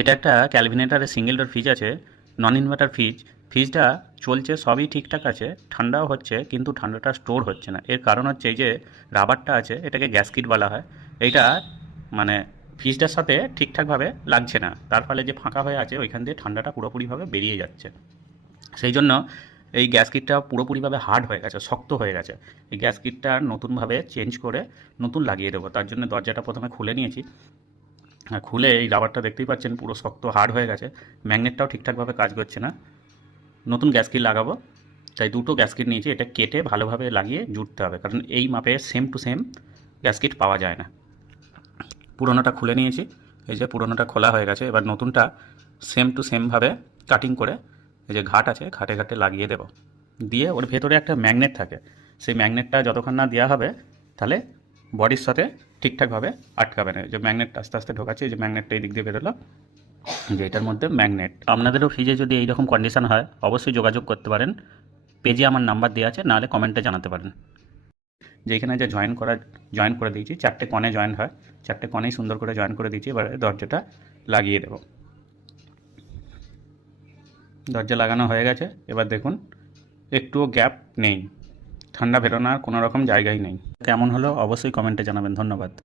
এটা একটা ক্যালভিনেটারের single door fridge আছে, নন ইনভার্টার ফ্রিজ। ফ্রিজটা চলছে, সবই ঠিকঠাক আছে, ঠান্ডাও হচ্ছে, কিন্তু ঠান্ডাটা স্টোর হচ্ছে না। এর কারণ হচ্ছে এই যে রাবারটা আছে, এটাকে গ্যাসকিট বলা হয়। এইটা মানে ফ্রিজটার সাথে ঠিকঠাকভাবে লাগছে না, তার ফলে যে ফাঁকা হয়ে আছে ওইখান দিয়ে ঠান্ডাটা পুরোপুরিভাবে বেরিয়ে যাচ্ছে। সেই জন্য এই গ্যাসকিটটা পুরোপুরিভাবে হার্ড হয়ে গেছে, শক্ত হয়ে গেছে। এই গ্যাসকিটটা নতুনভাবে চেঞ্জ করে নতুন লাগিয়ে দেবো। তার জন্য দরজাটা প্রথমে খুলে নিয়েছি। খুলে এই রাবারটা দেখতেই পাচ্ছেন পুরো শক্ত হার্ড হয়ে গেছে। ম্যাগনেটটাও ঠিকঠাকভাবে কাজ করছে না। নতুন গ্যাসকিট লাগাবো, তাই দুটো গ্যাসকিট নিয়েছি। এটা কেটে ভালোভাবে লাগিয়ে জুড়তে হবে, কারণ এই মাপে সেম টু সেম গ্যাসকিট পাওয়া যায় না। পুরোনোটা খুলে নিয়েছি, এই যে পুরোনোটা খোলা হয়ে গেছে। এবার নতুনটা সেম টু সেমভাবে কাটিং করে এই যে ঘাট আছে, ঘাটে ঘাটে লাগিয়ে দেব। দিয়ে ওর ভেতরে একটা ম্যাগনেট থাকে, সেই ম্যাগনেটটা যতক্ষণ না দেওয়া হবে তাহলে বডির সাথে ঠিকঠাকভাবে আটকাবে না। যে ম্যাগনেটটা আস্তে আস্তে ঢোকাচ্ছে, এই যে ম্যাগনেটটা এই দিক দিয়ে বেরোলো, যে এটার মধ্যে ম্যাগনেট। আপনাদেরও ফ্রিজে যদি এইরকম কন্ডিশন হয় অবশ্যই যোগাযোগ করতে পারেন। পেজে আমার নাম্বার দেওয়া আছে, নাহলে কমেন্টে জানাতে পারেন। যেখানে যে জয়েন করে দিয়েছি, চারটে কনে জয়েন হয়, চারটে কনেই সুন্দর করে জয়েন করে দিয়েছি। এবারে দরজাটা লাগিয়ে দেব। দরজা লাগানো হয়ে গেছে। এবার দেখুন একটুও গ্যাপ নেই, ঠান্ডা বেরোনোর কোনো রকম জায়গাই নেই। কেমন হলো অবশ্যই কমেন্টে জানাবেন। ধন্যবাদ।